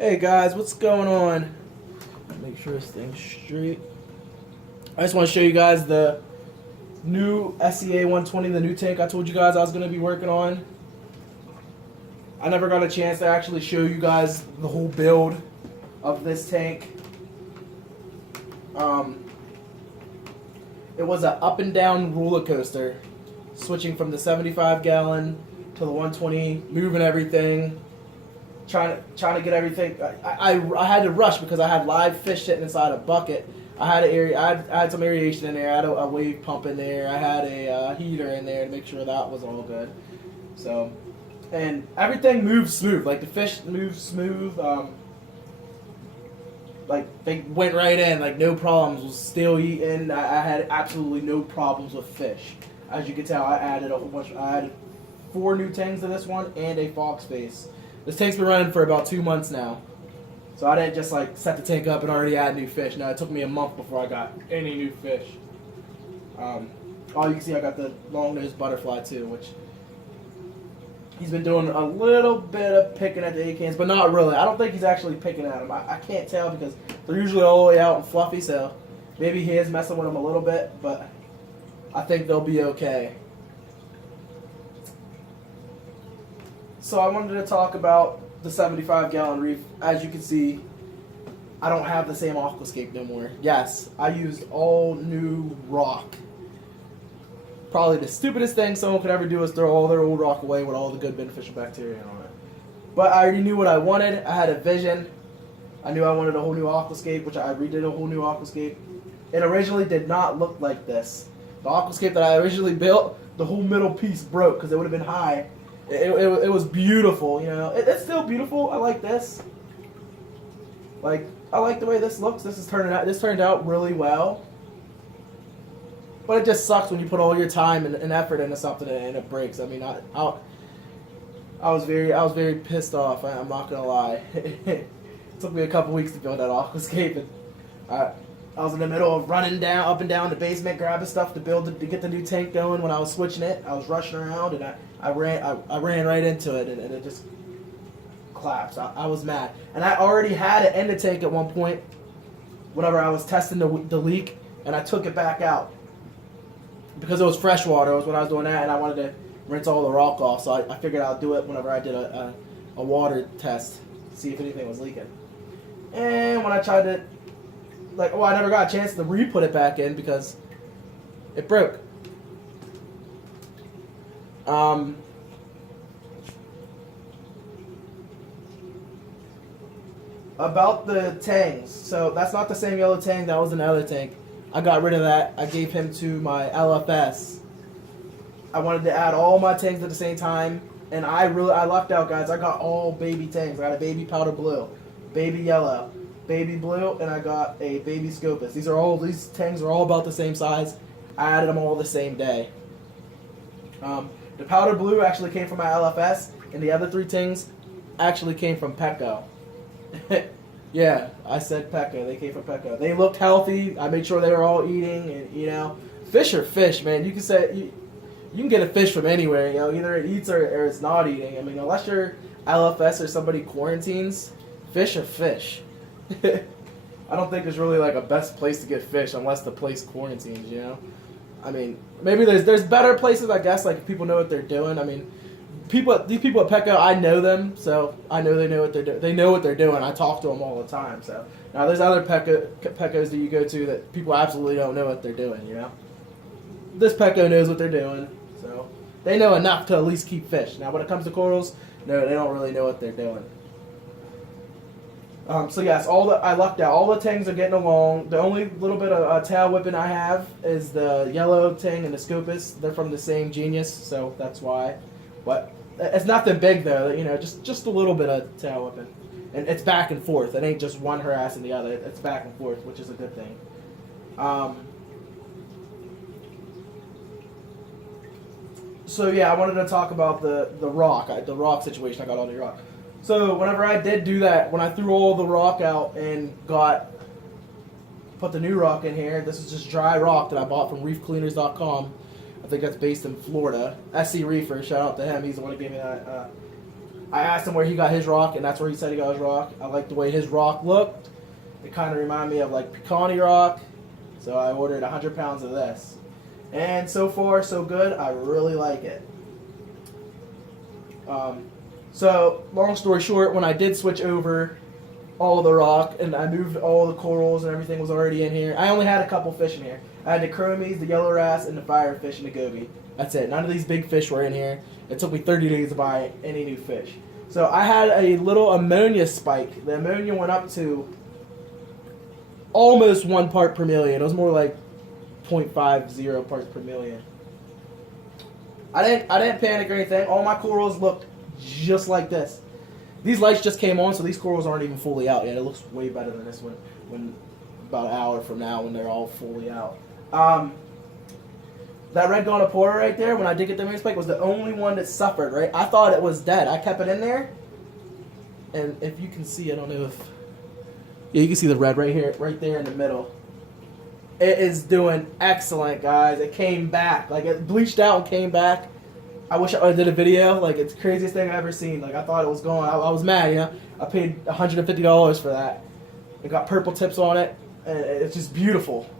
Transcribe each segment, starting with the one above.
Hey guys, what's going on? Make sure this thing's straight. I just want to show you guys the new SEA 120, the new tank I told you guys I was going to be working on. I never got a chance to actually show you guys the whole build of this tank. It was an up and down roller coaster, switching from the 75 gallon to the 120, moving everything. Trying to get everything. I had to rush because I had live fish sitting inside a bucket. I had some aeration in there. I had a wave pump in there. I had a heater in there to make sure that was all good. So, and everything moved smooth. Like the fish moved smooth. Like they went right in. Like no problems. Was still eating. I had absolutely no problems with fish. As you can tell, I added a whole bunch. I added 4 new tanks to this one and a fox face. This tank's been running for about 2 months now. So I didn't just like set the tank up and already add new fish. No, it took me a month before I got any new fish. You can see I got the long-nosed butterfly too, which he's been doing a little bit of picking at the acans, but not really. I don't think he's actually picking at them. I can't tell because they're usually all the way out and fluffy, so maybe he is messing with them a little bit, but I think they'll be okay. So I wanted to talk about the 75 gallon reef. As you can see, I don't have the same aquascape no more. Yes, I used all new rock. Probably the stupidest thing someone could ever do is throw all their old rock away with all the good beneficial bacteria on it. But I already knew what I wanted. I had a vision. I knew I wanted a whole new aquascape, which I redid a whole new aquascape. It originally did not look like this. The aquascape that I originally built, the whole middle piece broke because it would have been high. It was beautiful, you know. It's still beautiful. I like this. Like I like the way this looks. This turned out really well. But it just sucks when you put all your time and effort into something and it breaks. I mean, I was very pissed off. I'm not gonna lie. It took me a couple weeks to build that aquascape, and I was in the middle of running up and down the basement, grabbing stuff to get the new tank going. When I was switching it, I was rushing around, and I ran right into it, and it just collapsed. I was mad, and I already had it in the tank at one point. Whenever I was testing the leak, and I took it back out because it was fresh water. Was when I was doing that, and I wanted to rinse all the rock off. So I figured I'd do it whenever I did a water test, see if anything was leaking. And when I tried to, I never got a chance to re-put it back in because it broke. About the tangs. So that's not the same yellow tang. That was another tank. I got rid of that. I gave him to my LFS. I wanted to add all my tangs at the same time, and I lucked out, guys. I got all baby tangs. I got a baby powder blue, baby yellow, baby blue, and I got a baby scopus. These tangs are all about the same size. I added them all the same day. The powder blue actually came from my LFS, and the other 3 tangs actually came from Petco. Yeah, I said Petco. They came from Petco. They looked healthy. I made sure they were all eating, and fish are fish, man. You can say you can get a fish from anywhere. Either it eats or it's not eating. I mean, unless you're LFS or somebody quarantines, fish are fish. I don't think there's really like a best place to get fish unless the place quarantines, I mean, maybe there's better places, I guess, like if people know what they're doing. I mean, these people at Petco, I know them, so I know they know what they're doing. They know what they're doing. I talk to them all the time. So now there's other Petcos that you go to that people absolutely don't know what they're doing, This Petco knows what they're doing, so they know enough to at least keep fish. Now when it comes to corals, no, they don't really know what they're doing. So yes, I lucked out. All the tangs are getting along. The only little bit of tail whipping I have is the yellow tang and the scopus. They're from the same genius, so that's why. But it's nothing big though. Just a little bit of tail whipping, and it's back and forth. It ain't just one harassing the other. It's back and forth, which is a good thing. So yeah, I wanted to talk about the rock situation. I got all the rock. So whenever I did do that, when I threw all the rock out and put the new rock in here, this is just dry rock that I bought from reefcleaners.com. I think that's based in Florida. SC Reefer, shout out to him. He's the one who gave me that I asked him where he got his rock, and that's where he said he got his rock. I like the way his rock looked. It kind of reminded me of like pecani rock. So I ordered 100 pounds of this. And so far, so good. I really like it. So, long story short, when I did switch over all the rock and I moved all the corals and everything was already in here, I only had a couple fish in here. I had the chromies, the yellow wrasse, and the firefish and the goby. That's it. None of these big fish were in here. It took me 30 days to buy any new fish. So I had a little ammonia spike. The ammonia went up to almost 1 part per million. It was more like 0.50 parts per million. I didn't panic or anything. All my corals looked just like this. These lights just came on, so these corals aren't even fully out yet. It looks way better than this one when about an hour from now when they're all fully out. That red Gonapora right there, when I did get the ammonia spike, was the only one that suffered, right? I thought it was dead. I kept it in there, and if you can see, I don't know if... Yeah, you can see the red right here, right there in the middle. It is doing excellent, guys. It came back. Like, it bleached out and came back. I wish I did a video. Like, it's the craziest thing I've ever seen. Like, I thought it was gone. I was mad, you know. I paid $150 for that. It got purple tips on it, and it's just beautiful,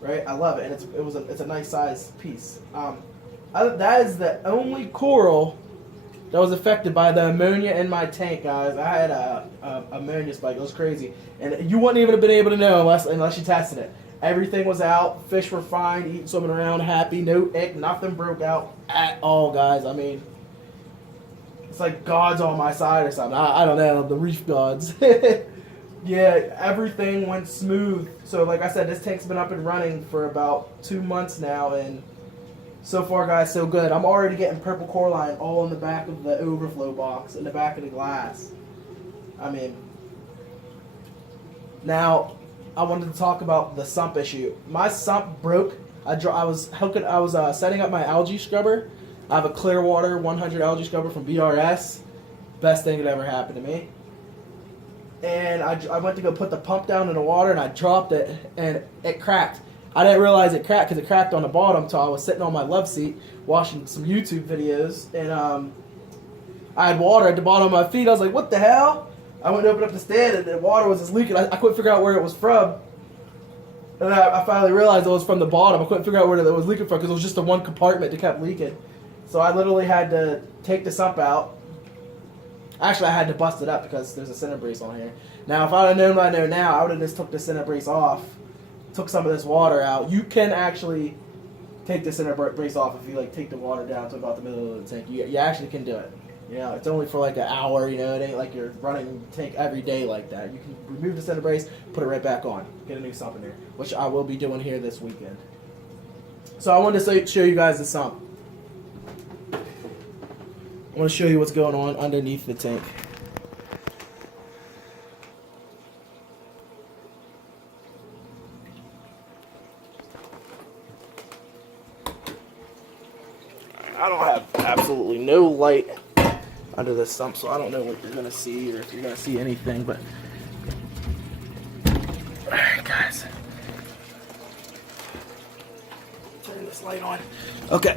right? I love it, and it's a nice size piece. That is the only coral that was affected by the ammonia in my tank, guys. I had a ammonia spike. It was crazy, and you wouldn't even have been able to know unless you tested it. Everything was out. Fish were fine, eating, swimming around, happy. No ick. Nothing broke out at all, guys. I mean, it's like God's on my side or something. I don't know. The reef gods. Yeah, everything went smooth. So, like I said, this tank's been up and running for about 2 months now, and so far, guys, so good. I'm already getting purple coralline all in the back of the overflow box, in the back of the glass. I mean, now... I wanted to talk about the sump issue. My sump broke. I was setting up my algae scrubber. I have a Clearwater 100 algae scrubber from BRS. Best thing that ever happened to me. And I went to go put the pump down in the water, and I dropped it, and it cracked. I didn't realize it cracked because it cracked on the bottom until I was sitting on my love seat watching some YouTube videos, and I had water at the bottom of my feet. I was like, what the hell? I went to open up the stand, and the water was just leaking. I couldn't figure out where it was from. And I finally realized it was from the bottom. I couldn't figure out where it was leaking from because it was just the one compartment that kept leaking. So I literally had to take the sump out. Actually, I had to bust it up because there's a center brace on here. Now, if I would have known what I know now, I would have just took the center brace off, took some of this water out. You can actually take the center brace off if you take the water down to about the middle of the tank. You actually can do it. You know, it's only for like an hour, you know, it ain't like you're running the tank every day like that. You can remove the center brace, put it right back on, get a new sump in there, which I will be doing here this weekend. So I wanted to show you guys the sump. I want to show you what's going on underneath the tank. I don't have absolutely no light under the sump, so I don't know what you're gonna see or if you're gonna see anything, but alright, guys, turn this light on. Okay.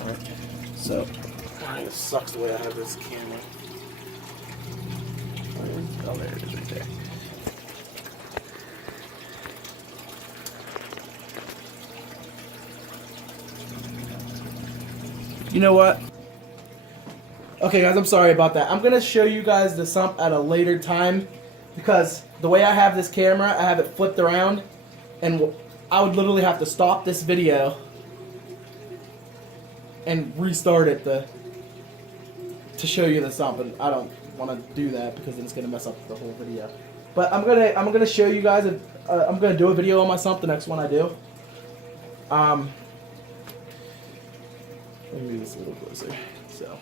Alright, so it sucks the way I have this camera. Oh, there it is right there. You know what? Okay, guys, I'm sorry about that. I'm going to show you guys the sump at a later time because the way I have this camera, I have it flipped around, and I would literally have to stop this video and restart it to show you the sump, and I don't want to do that because then it's going to mess up the whole video. But I'm gonna show you guys. I'm gonna do a video on my sump. The next one I do. Let me move this a little closer. So,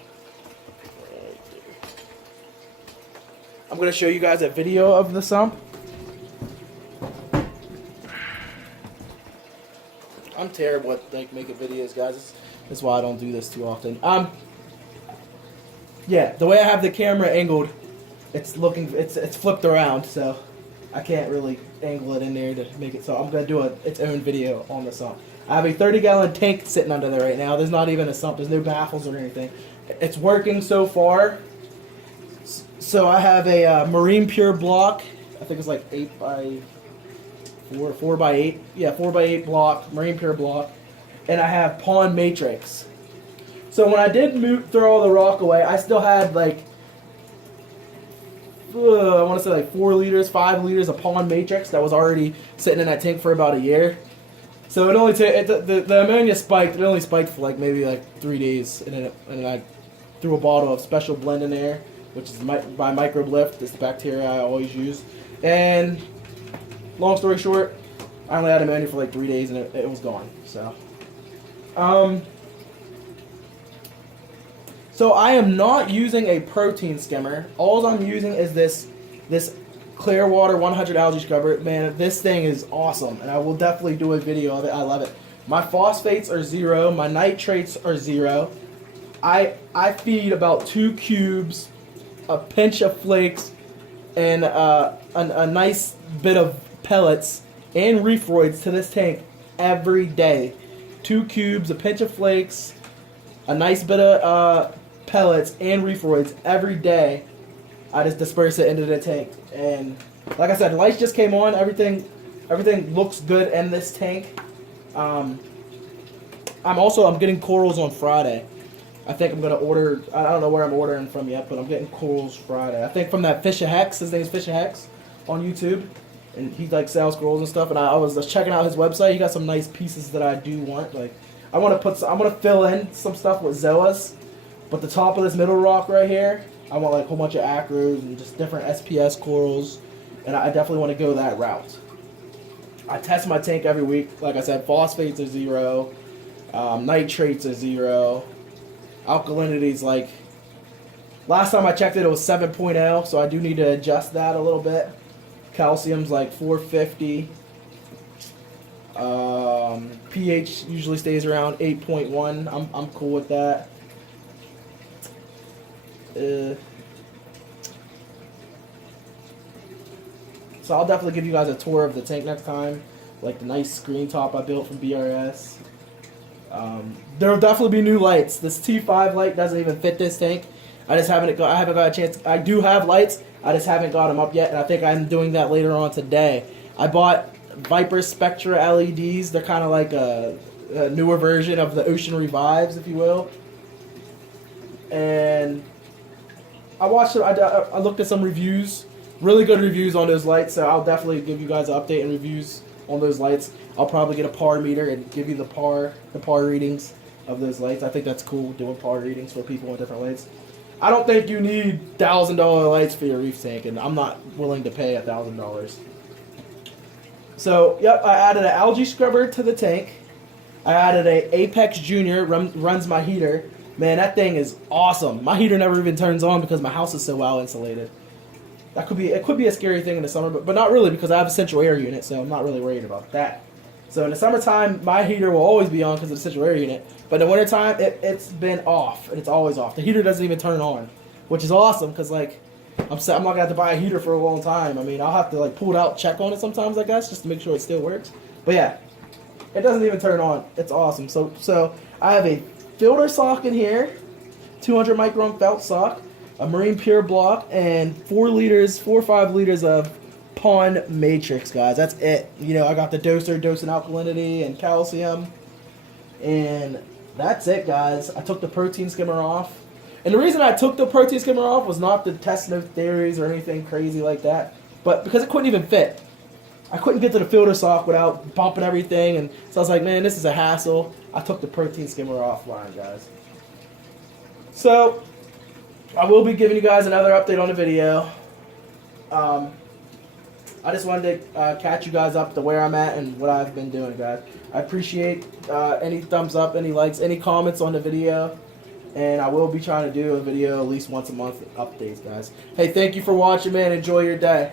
I'm going to show you guys a video of the sump. I'm terrible at making videos, guys. That's why I don't do this too often. Yeah, the way I have the camera angled, it's flipped around, so I can't really angle it in there to make it. So I'm going to do its own video on the sump. I have a 30-gallon tank sitting under there right now. There's not even a sump. There's no baffles or anything. It's working so far. So I have a Marine Pure block. I think it's like 8 by 4 by 8. Yeah, 4 by 8 block, Marine Pure block. And I have Pond Matrix. So when I did throw all the rock away, I still had like, I want to say like 4 liters, 5 liters of Pond Matrix that was already sitting in that tank for about a year. So it only the ammonia spiked. It only spiked for like maybe like 3 days, and then I threw a bottle of special blend in there, which is by Microblift. It's the bacteria I always use. And long story short, I only had ammonia for like 3 days, and it was gone. So I am not using a protein skimmer. All I'm using is this Clearwater 100 algae scrubber. Man, this thing is awesome, and I will definitely do a video of it. I love it. My phosphates are 0. My nitrates are 0. I feed about 2 cubes, a pinch of flakes, and a nice bit of pellets and reefroids to this tank every day. 2 cubes, a pinch of flakes, a nice bit of pellets and reefroids every day. I just disperse it into the tank, and like I said, the lights just came on. Everything looks good in this tank. I'm getting corals on Friday. I think I'm gonna order. I don't know where I'm ordering from yet, but I'm getting corals Friday. I think from that Fish of Hex. His name is Fish of Hex on YouTube, and he like sells corals and stuff. And I was just checking out his website. He got some nice pieces that I do want. Like I'm gonna fill in some stuff with zoas, but the top of this middle rock right here, I want like a whole bunch of acros and just different SPS corals, and I definitely want to go that route. I test my tank every week. Like I said, phosphates are 0, nitrates are 0, alkalinity's like, last time I checked it was 7.0, so I do need to adjust that a little bit. Calcium's like 450. pH usually stays around 8.1. I'm cool with that. So I'll definitely give you guys a tour of the tank next time, like the nice screen top I built from BRS. There will definitely be new lights. This T5 light doesn't even fit this tank. I haven't got a chance. I do have lights. I just haven't got them up yet, and I think I'm doing that later on today. I bought Viper Spectra LEDs. They're kind of like a newer version of the Ocean Revives, if you will. And I watched it. I looked at some reviews, really good reviews on those lights. So I'll definitely give you guys an update and reviews on those lights. I'll probably get a par meter and give you the par readings of those lights. I think that's cool, doing par readings for people on different lights. I don't think you need $1,000 lights for your reef tank, and I'm not willing to pay $1,000. So, yep, I added an algae scrubber to the tank. I added a Apex Junior, runs my heater. Man, that thing is awesome. My heater never even turns on because my house is so well insulated. It could be a scary thing in the summer, but not really, because I have a central air unit, so I'm not really worried about that. So in the summertime, my heater will always be on because of the central air unit. But in the wintertime, it's been off, and it's always off. The heater doesn't even turn on, which is awesome because like I'm not gonna have to buy a heater for a long time. I mean, I'll have to like pull it out, check on it sometimes, I guess, just to make sure it still works. But yeah, it doesn't even turn on. It's awesome. So I have a filter sock in here, 200 micron felt sock, a Marine Pure block, and 4 or 5 liters of Pond Matrix, guys. That's it. You know, I got the dosing alkalinity and calcium, and that's it, guys. I took the protein skimmer off, and the reason I took the protein skimmer off was not to test no theories or anything crazy like that, but because it couldn't even fit. I couldn't get to the filter sock without bumping everything, and so I was like, man, this is a hassle. I took the protein skimmer offline, guys. So I will be giving you guys another update on the video. I just wanted to catch you guys up to where I'm at and what I've been doing, guys. I appreciate any thumbs up, any likes, any comments on the video. And I will be trying to do a video at least once a month updates, guys. Hey, thank you for watching, man. Enjoy your day.